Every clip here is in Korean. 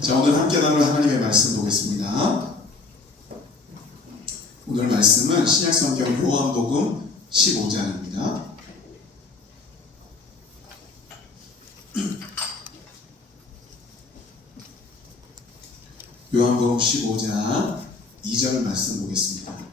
자, 오늘 함께 나눌 하나님의 말씀 보겠습니다. 오늘 말씀은 신약성경 요한복음 15장입니다. 요한복음 15장 2절 말씀 보겠습니다.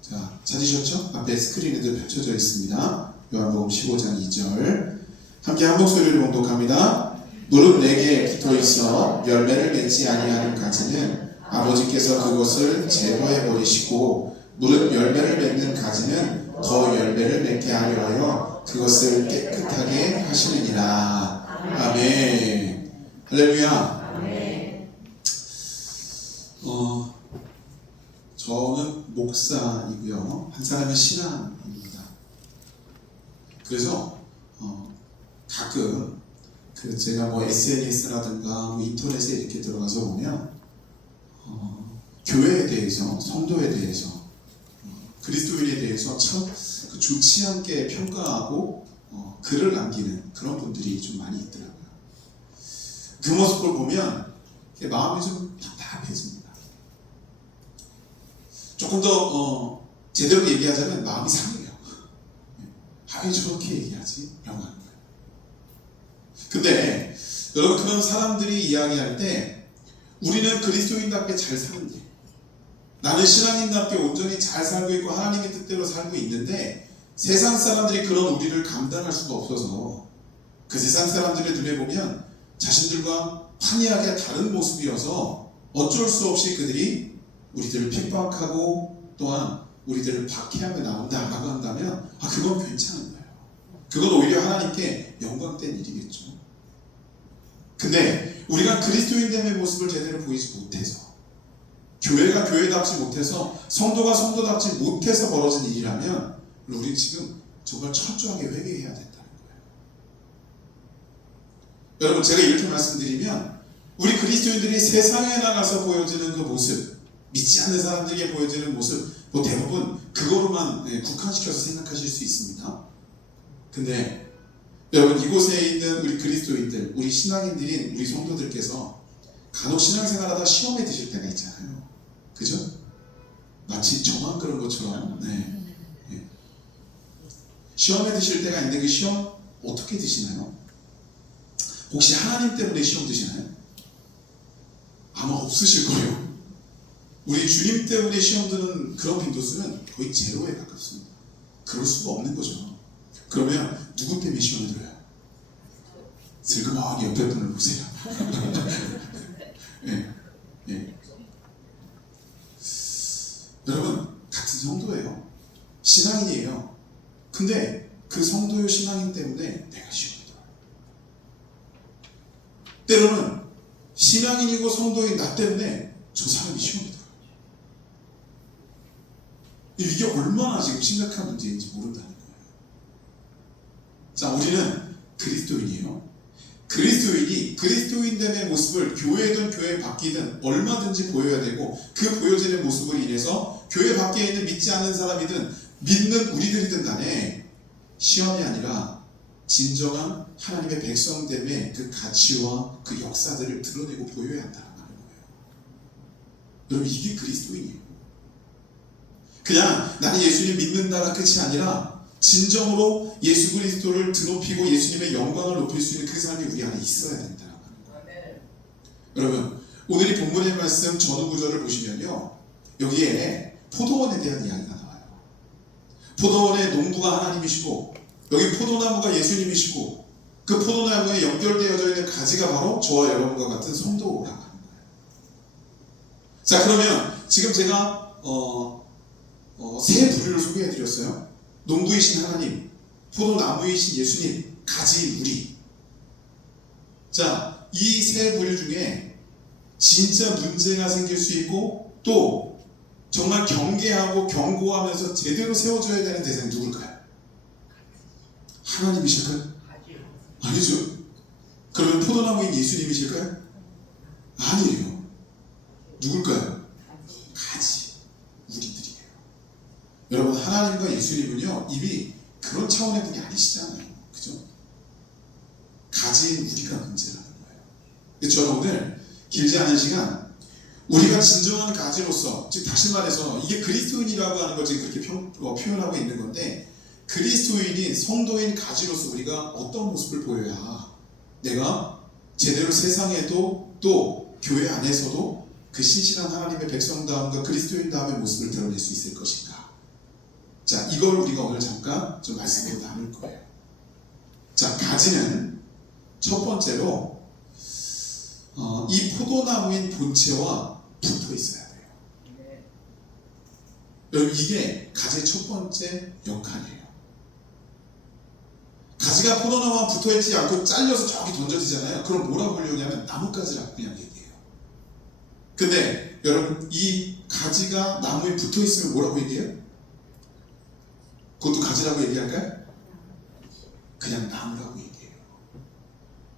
자, 찾으셨죠? 앞에 스크린에도 펼쳐져 있습니다. 요한복음 15장 2절 함께 한 목소리로 봉독합니다. 무릇 내게 붙어있어 열매를 맺지 아니하는 가지는 아버지께서 그것을 제거해 버리시고 무릇 열매를 맺는 가지는 더 열매를 맺게 하려 하여 그것을 깨끗하게 하시느니라. 아멘. 할렐루야. 저는 목사이고요. 한 사람은 신앙입니다. 그래서 가끔 제가 SNS라든가 인터넷에 이렇게 들어가서 보면 교회에 대해서, 성도에 대해서, 그리스도인에 대해서 참 좋지 않게 평가하고 글을 남기는 그런 분들이 좀 많이 있더라고요. 그 모습을 보면 마음이 좀 답답해집니다. 조금 더 제대로 얘기하자면 마음이 상해요. 왜 저렇게 얘기하지? 라고 하는 거예요. 근데 여러분, 그런 사람들이 이야기할 때 우리는 그리스도인답게 잘 사는데, 나는 신앙인답게 온전히 잘 살고 있고 하나님의 뜻대로 살고 있는데 세상 사람들이 그런 우리를 감당할 수가 없어서 그 세상 사람들의 눈에 보면 자신들과 판이하게 다른 모습이어서 어쩔 수 없이 그들이 우리들을 핍박하고 또한 우리들을 박해하며 나가고 한다면 그건 괜찮은 거예요. 그건 오히려 하나님께 영광된 일이겠죠. 근데 우리가 그리스도인됨의 모습을 제대로 보이지 못해서, 교회가 교회답지 못해서, 성도가 성도답지 못해서 벌어진 일이라면 우리 지금 정말 철저하게 회개해야 된다는 거예요. 여러분, 제가 이렇게 말씀드리면 우리 그리스도인들이 세상에 나가서 보여지는 그 모습, 믿지 않는 사람들에게 보여지는 모습, 대부분 그거로만 국한시켜서 생각하실 수 있습니다. 근데 여러분, 이곳에 있는 우리 그리스도인들, 우리 신앙인들인 우리 성도들께서 간혹 신앙생활하다 시험에 드실 때가 있잖아요. 그죠? 마치 저만 그런 것처럼. 시험에 드실 때가 있는데 그 시험 어떻게 드시나요? 혹시 하나님 때문에 시험 드시나요? 아마 없으실 거예요. 우리 주님 때문에 시험 드는 그런 빈도수는 거의 제로에 가깝습니다. 그럴 수가 없는 거죠. 그러면 누구 때문에 시험을 들어요? 슬그머하게 옆에 분을 보세요. 여러분, 같은 성도예요. 신앙인이에요. 근데 그 성도의 신앙인 때문에 내가 시험을 들어요. 때로는 신앙인이고 성도인 나 때문에 저 사람이 시험을 들어요. 이게 얼마나 지금 심각한 문제인지 모른다는 거예요. 자, 우리는 그리스도인이에요. 그리스도인이 그리스도인됨의 모습을 교회든 교회 밖이든 얼마든지 보여야 되고, 그 보여지는 모습을 인해서 교회 밖에 있는 믿지 않는 사람이든 믿는 우리들이든 간에 시험이 아니라 진정한 하나님의 백성됨의 그 가치와 그 역사들을 드러내고 보여야 한다는 거예요. 여러분, 이게 그리스도인이에요. 그냥 나는 예수님 믿는다가 끝이 아니라 진정으로 예수 그리스도를 드높이고 예수님의 영광을 높일 수 있는 그 삶이 우리 안에 있어야 된다는 거예요. 여러분, 오늘 이 본문의 말씀 전후 구절을 보시면요, 여기에 포도원에 대한 이야기가 나와요. 포도원의 농부가 하나님이시고 여기 포도나무가 예수님이시고 그 포도나무에 연결되어져 있는 가지가 바로 저와 여러분과 같은 성도라고 하는 거예요. 자, 그러면 지금 제가 세 부류를 소개해드렸어요. 농부이신 하나님, 포도나무이신 예수님, 가지 우리. 자, 이 세 부류 중에 진짜 문제가 생길 수 있고 또 정말 경계하고 경고하면서 제대로 세워줘야 되는 대상이 누굴까요? 하나님이실까요? 아니죠. 그러면 포도나무인 예수님이실까요? 아니에요. 누굴까요? 가지. 우리들이에요. 여러분, 하나님과 예수님은요 이미 그런 차원의 분이 아니시잖아요. 그죠? 가지인 우리가 문제라는 거예요. 근데 저는 오늘 길지 않은 시간 우리가 진정한 가지로서, 즉 다시 말해서 이게 그리스도인이라고 하는 걸 지금 그렇게 표현하고 있는 건데, 그리스도인인 성도인 가지로서 우리가 어떤 모습을 보여야 내가 제대로 세상에도 또 교회 안에서도 그 신실한 하나님의 백성다움과 그리스도인다움의 모습을 드러낼 수 있을 것인가. 자, 이걸 우리가 오늘 잠깐 좀 말씀으로 나눌 거예요. 자, 가지는 첫 번째로 이 포도나무인 본체와 붙어 있어야 돼요. 여러분, 이게 가지의 첫 번째 역할이에요. 가지가 포도나무와 붙어있지 않고 잘려서 저기 던져지잖아요. 그럼 뭐라고 불리냐면 나뭇가지라고 그냥 얘기해요. 근데 여러분, 이 가지가 나무에 붙어있으면 뭐라고 얘기해요? 그것도 가지라고 얘기할까요? 그냥 나무라고 얘기해요.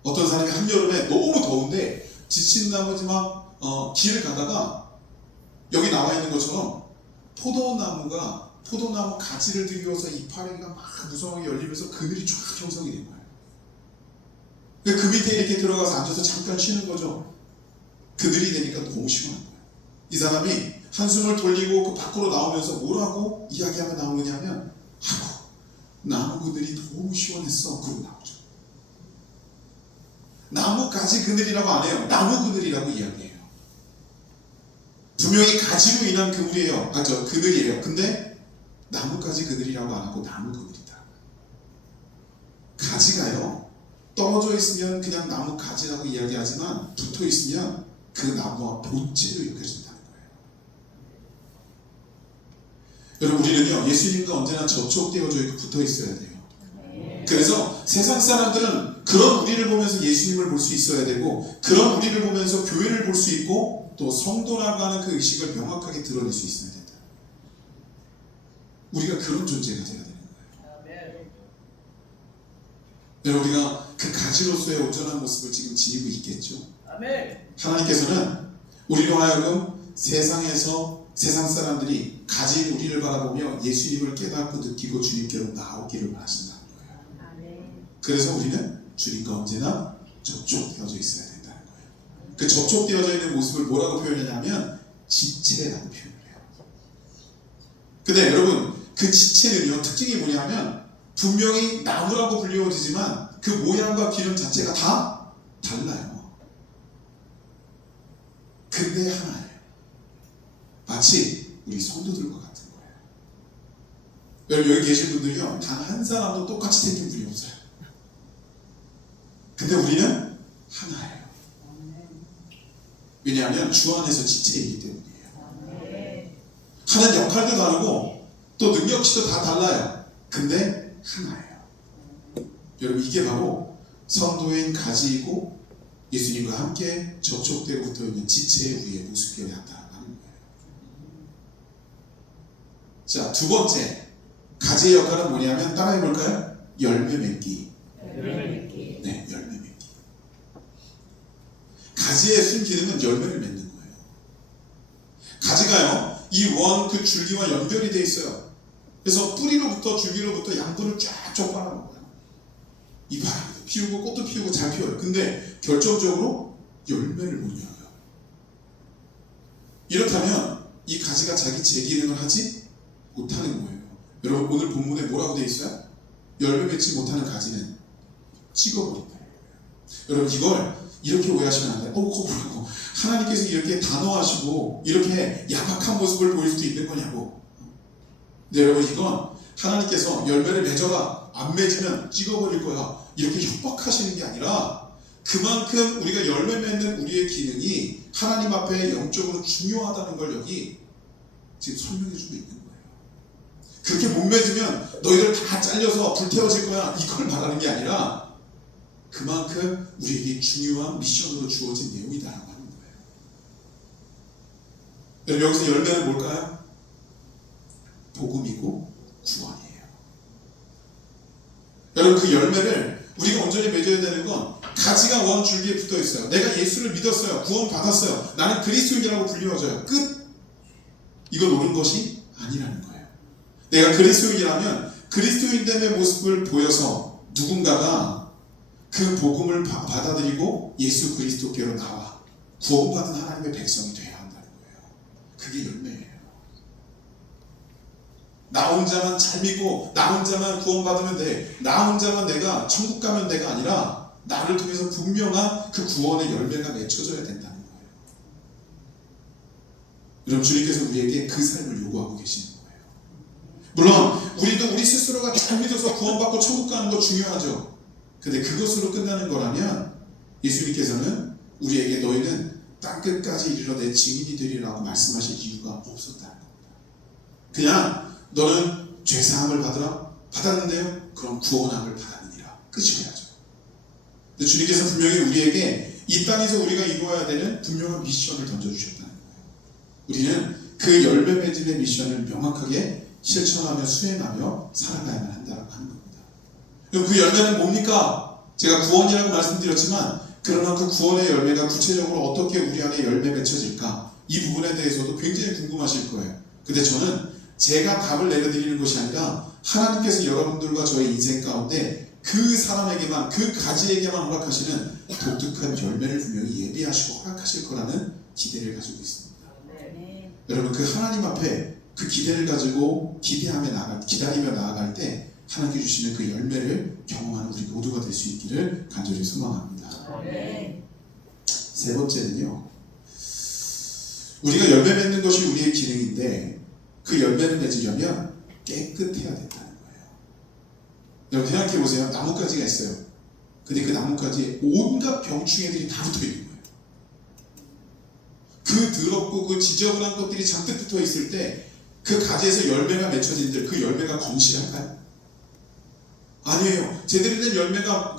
어떤 사람이 한여름에 너무 더운데 지친 나머지 막 길을 가다가 여기 나와 있는 것처럼 포도나무 가지를 들여서 이파리가 막 무성하게 열리면서 그늘이 쫙 형성이 된 거예요. 그 밑에 이렇게 들어가서 앉아서 잠깐 쉬는 거죠. 그늘이 되니까 너무 시원한 거예요. 이 사람이 한숨을 돌리고 그 밖으로 나오면서 뭐라고 이야기하며 나오느냐면, 나무 그늘이 너무 시원했어. 그러고 나오죠. 나무 가지 그늘이라고 안 해요. 나무 그늘이라고 이야기해요. 분명히 가지로 인한 그늘이에요. 근데 나뭇가지 그늘이라고 안 하고 나무 그늘이다. 가지가요, 떨어져 있으면 그냥 나무 가지라고 이야기하지만 붙어 있으면 그 나무와 본체로 여겨진다는 거예요. 여러분, 우리는요 예수님과 언제나 접촉되어져 있고 붙어 있어야 돼요. 그래서 세상 사람들은 그런 우리를 보면서 예수님을 볼 수 있어야 되고, 그런 우리를 보면서 교회를 볼 수 있고, 또 성도라고 하는 그 의식을 명확하게 드러낼 수 있어야 된다. 우리가 그런 존재가 되어야 되는 거예요. 여러분, 우리가 그 가지로서의 온전한 모습을 지금 지니고 있겠죠. 하나님께서는 우리로 하여금 세상 사람들이 가진 우리를 바라보며 예수님을 깨닫고 느끼고 주님께로 나오기를 원하신다는 거예요. 그래서 우리는 주님과 언제나 접촉되어져 있어야 된다는 거예요. 그 접촉되어져 있는 모습을 뭐라고 표현하냐면 지체라고 표현을 해요. 근데 여러분, 그 지체는요 특징이 뭐냐면 분명히 나무라고 불리워지지만 그 모양과 기능 자체가 다 달라요. 근데 하나예요. 마치 우리 성도들과 같은 거예요. 여러분, 여기 계신 분들이요 단 한 사람도 똑같이 생긴 분이 없어요. 근데 우리는 하나예요. 왜냐하면 주 안에서 지체이기 때문이에요. 하는 역할도 다르고 또 능력치도 다 달라요. 근데 하나예요. 여러분, 이게 바로 성도인 가지이고 예수님과 함께 접촉되고 붙어있는 지체의 우리의 모습이어야 한다는 거예요. 자, 두 번째 가지의 역할은 뭐냐면 따라해볼까요? 열매 맺기. 네, 열매 맺기. 가지의 순기능은 열매를 맺는 거예요. 가지가요 이 원 그 줄기와 연결이 돼 있어요. 그래서 뿌리로부터 줄기로부터 양분을 쫙쫙 빨아먹어요. 이 바람도 피우고 꽃도 피우고 잘 피워요. 근데 결정적으로 열매를 못 열어요. 이렇다면 이 가지가 자기 제기능을 하지 못하는 거예요. 여러분, 오늘 본문에 뭐라고 돼 있어요? 열매 맺지 못하는 가지는 찍어버린다. 여러분, 이걸 이렇게 오해하시면 안 돼요. 뭐라고? 하나님께서 이렇게 단호하시고 이렇게 야박한 모습을 보일 수도 있는 거냐고. 근데 여러분, 이건 하나님께서 열매를 맺어라, 안 맺으면 찍어버릴 거야, 이렇게 협박하시는 게 아니라 그만큼 우리가 열매 맺는 우리의 기능이 하나님 앞에 영적으로 중요하다는 걸 여기 지금 설명해주고 있는 거예요. 그렇게 못 맺으면 너희들 다 잘려서 불태워질 거야, 이걸 말하는 게 아니라 그만큼 우리에게 중요한 미션으로 주어진 내용이다라고 하는 거예요. 여러분, 여기서 열매는 뭘까요? 복음이고 구원이에요. 여러분, 그 열매를 우리가 온전히 맺어야 되는 건 가지가 원 줄기에 붙어 있어요. 내가 예수를 믿었어요. 구원 받았어요. 나는 그리스도인이라고 불리워져요. 끝. 이걸 노린 것이 아니라는 거예요. 내가 그리스도인이라면 그리스도인됨의 모습을 보여서 누군가가 그 복음을 받아들이고 예수 그리스도께로 나와 구원받은 하나님의 백성이 되어야 한다는 거예요. 그게 열매예요. 나 혼자만 잘 믿고 나 혼자만 구원받으면 돼. 나 혼자만 내가 천국 가면 돼가 아니라 나를 통해서 분명한 그 구원의 열매가 맺혀져야 된다는 거예요. 여러분, 주님께서 우리에게 그 삶을 요구하고 계시는 거예요. 물론 우리도 우리 스스로가 잘 믿어서 구원받고 천국 가는 거 중요하죠. 근데 그것으로 끝나는 거라면 예수님께서는 우리에게 너희는 땅끝까지 이르러 내 증인이 되리라고 말씀하실 이유가 없었다는 겁니다. 그냥 너는 죄사함을 받았는데요? 그럼 구원함을 받았느니라. 끝이어야죠. 근데 주님께서 분명히 우리에게 이 땅에서 우리가 이루어야 되는 분명한 미션을 던져주셨다는 거예요. 우리는 그 열매 맺음의 미션을 명확하게 실천하며 수행하며 살아가야만 한다고 하는 겁니다. 그럼 그 열매는 뭡니까? 제가 구원이라고 말씀드렸지만 그러나 그 구원의 열매가 구체적으로 어떻게 우리 안에 열매 맺혀질까? 이 부분에 대해서도 굉장히 궁금하실 거예요. 근데 저는 제가 답을 내려드리는 것이 아니라 하나님께서 여러분들과 저의 인생 가운데 그 사람에게만, 그 가지에게만 허락하시는 독특한 열매를 분명히 예비하시고 허락하실 거라는 기대를 가지고 있습니다. 네. 여러분, 그 하나님 앞에 그 기대를 가지고 기다리며 나아갈 때 하나님께 주시는 그 열매를 경험하는 우리 모두가 될 수 있기를 간절히 소망합니다. 네. 세 번째는요, 우리가 열매 맺는 것이 우리의 기능인데 그 열매를 맺으려면 깨끗해야 된다는 거예요. 여러분 생각해 보세요. 나뭇가지가 있어요. 근데 그 나뭇가지에 온갖 병충해들이 다 붙어 있는 거예요. 그 더럽고 그 지저분한 것들이 잔뜩 붙어 있을 때 그 가지에서 열매가 맺혀진들 그 열매가 건실할까요? 아니에요. 제대로 된 열매가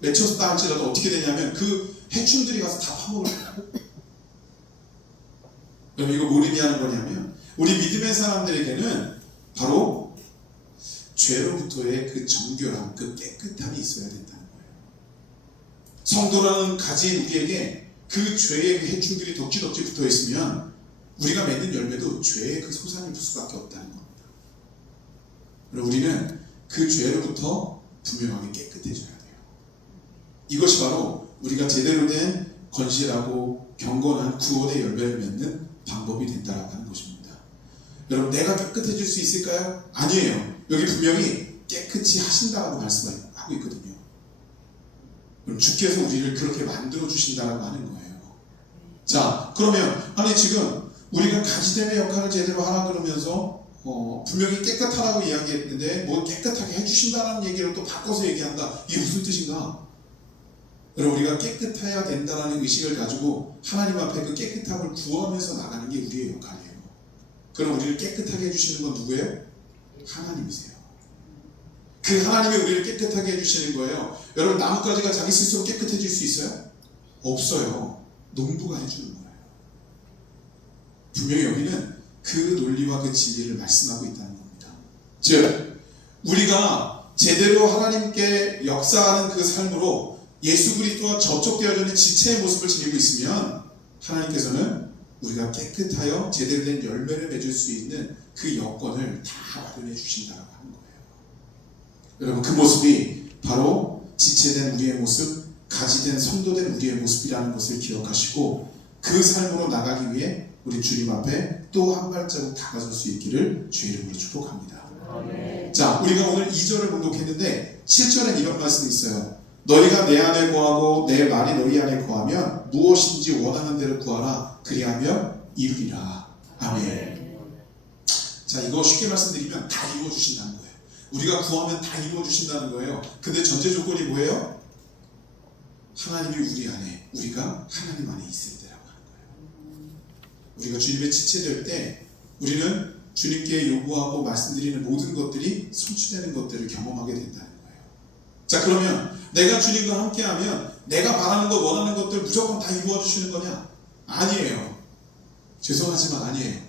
맺혔다 할지라도 어떻게 되냐면 그 해충들이 가서 다 파먹어요. 그럼 이거 뭘 의미하는 거냐면 우리 믿음의 사람들에게는 바로 죄로부터의 그 정결함, 그 깨끗함이 있어야 된다는 거예요. 성도라는 가지인 우리에게 그 죄의 그 해충들이 덕지덕지 붙어 있으면 우리가 맺는 열매도 죄의 그 소산일 수밖에 없다는 겁니다. 그리고 우리는 그 죄로부터 분명하게 깨끗해져야 돼요. 이것이 바로 우리가 제대로 된 건실하고 경건한 구원의 열매를 맺는 방법이 된다고 하는 것입니다. 여러분, 내가 깨끗해질 수 있을까요? 아니에요. 여기 분명히 깨끗이 하신다고 말씀하고 있거든요. 그럼 주께서 우리를 그렇게 만들어 주신다고 하는 거예요. 자, 그러면 아니 지금 우리가 가지됨의 역할을 제대로 하라 그러면서 분명히 깨끗하라고 이야기했는데 뭐 깨끗하게 해주신다는 얘기를 또 바꿔서 얘기한다. 이게 무슨 뜻인가? 여러분, 우리가 깨끗해야 된다는 의식을 가지고 하나님 앞에 그 깨끗함을 구하면서 나가는 게 우리의 역할이에요. 그럼 우리를 깨끗하게 해주시는 건 누구예요? 하나님이세요. 그 하나님이 우리를 깨끗하게 해주시는 거예요. 여러분, 나뭇가지가 자기 스스로 깨끗해질 수 있어요? 없어요. 농부가 해주는 거예요. 분명히 여기는 그 논리와 그 진리를 말씀하고 있다는 겁니다. 즉, 우리가 제대로 하나님께 역사하는 그 삶으로 예수 그리스도와 접촉되어져 있는 지체의 모습을 지니고 있으면 하나님께서는 우리가 깨끗하여 제대로 된 열매를 맺을 수 있는 그 여건을 다 마련해 주신다고 하는 거예요. 여러분, 그 모습이 바로 지체된 우리의 모습, 가지된 성도된 우리의 모습이라는 것을 기억하시고 그 삶으로 나가기 위해 우리 주님 앞에 또 한 발자국 다가설 수 있기를 주의 이름으로 축복합니다. 자, 우리가 오늘 2절을 봉독했는데 7절엔 이런 말씀이 있어요. 너희가 내 안에 거하고 내 말이 너희 안에 거하면 무엇인지 원하는 대로 구하라. 그리하면 이루리라. 아멘. 자, 이거 쉽게 말씀드리면 다 이루어주신다는 거예요. 우리가 구하면 다 이루어주신다는 거예요. 근데 전제 조건이 뭐예요? 하나님이 우리 안에, 우리가 하나님 안에 있을 때라고 하는 거예요. 우리가 주님의 지체될 때 우리는 주님께 요구하고 말씀드리는 모든 것들이 성취되는 것들을 경험하게 된다는 거예요. 자, 그러면 내가 주님과 함께하면 내가 바라는 것, 원하는 것들 무조건 다 이루어주시는 거냐? 아니에요. 죄송하지만 아니에요.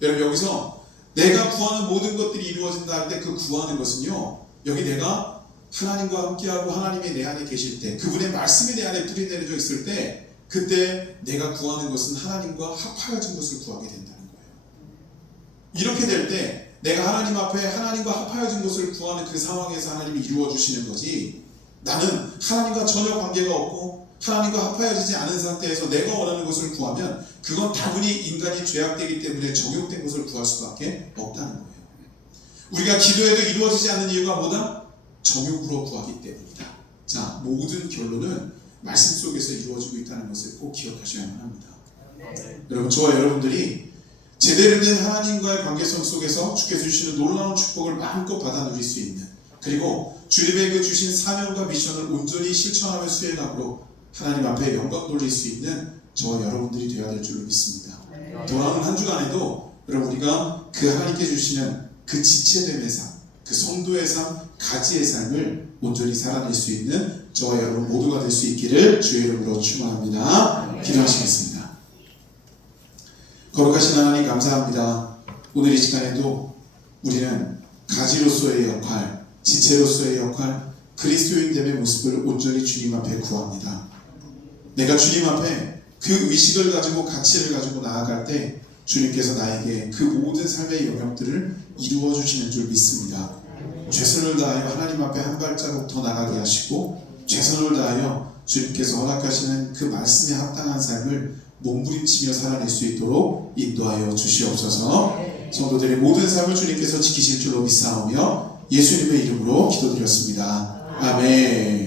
여러분, 여기서 내가 구하는 모든 것들이 이루어진다 할 때 그 구하는 것은요, 여기 내가 하나님과 함께하고 하나님이 내 안에 계실 때, 그분의 말씀이 내 안에 뿌리 내려져 있을 때, 그때 내가 구하는 것은 하나님과 합하여진 것을 구하게 된다는 거예요. 이렇게 될 때 내가 하나님 앞에 하나님과 합하여진 것을 구하는 그 상황에서 하나님이 이루어 주시는 거지, 나는 하나님과 전혀 관계가 없고 하나님과 합하여지지 않은 상태에서 내가 원하는 것을 구하면 그건 다분히 인간이 죄악되기 때문에 정욕된 것을 구할 수밖에 없다는 거예요. 우리가 기도해도 이루어지지 않는 이유가 뭐다? 정욕으로 구하기 때문이다. 자, 모든 결론은 말씀 속에서 이루어지고 있다는 것을 꼭 기억하셔야만 합니다. 여러분, 저와 여러분들이 제대로 된 하나님과의 관계성 속에서 주께서 주시는 놀라운 축복을 마음껏 받아 누릴 수 있는, 그리고 주님에게 주신 사명과 미션을 온전히 실천하며 수행함으로 하나님 앞에 영광 돌릴 수 있는 저와 여러분들이 되어야 될 줄로 믿습니다. 돌아오는 한 주간에도 여러분, 우리가 그 하나님께 주시는 그 지체됨의 삶, 그 성도의 삶, 가지의 삶을 온전히 살아낼 수 있는 저와 여러분 모두가 될 수 있기를 주의 이름으로 축원합니다. 기도하시겠습니다. 거룩하신 하나님, 감사합니다. 오늘 이 시간에도 우리는 가지로서의 역할, 지체로서의 역할, 그리스도인됨의 모습을 온전히 주님 앞에 구합니다. 내가 주님 앞에 그 의식을 가지고 가치를 가지고 나아갈 때 주님께서 나에게 그 모든 삶의 영역들을 이루어 주시는 줄 믿습니다. 최선을 다하여 하나님 앞에 한 발자국 더 나가게 하시고, 최선을 다하여 주님께서 허락하시는 그 말씀에 합당한 삶을 몸부림치며 살아낼 수 있도록 인도하여 주시옵소서. 성도들의 모든 삶을 주님께서 지키실 줄로 믿사오며 예수님의 이름으로 기도드렸습니다. 아멘.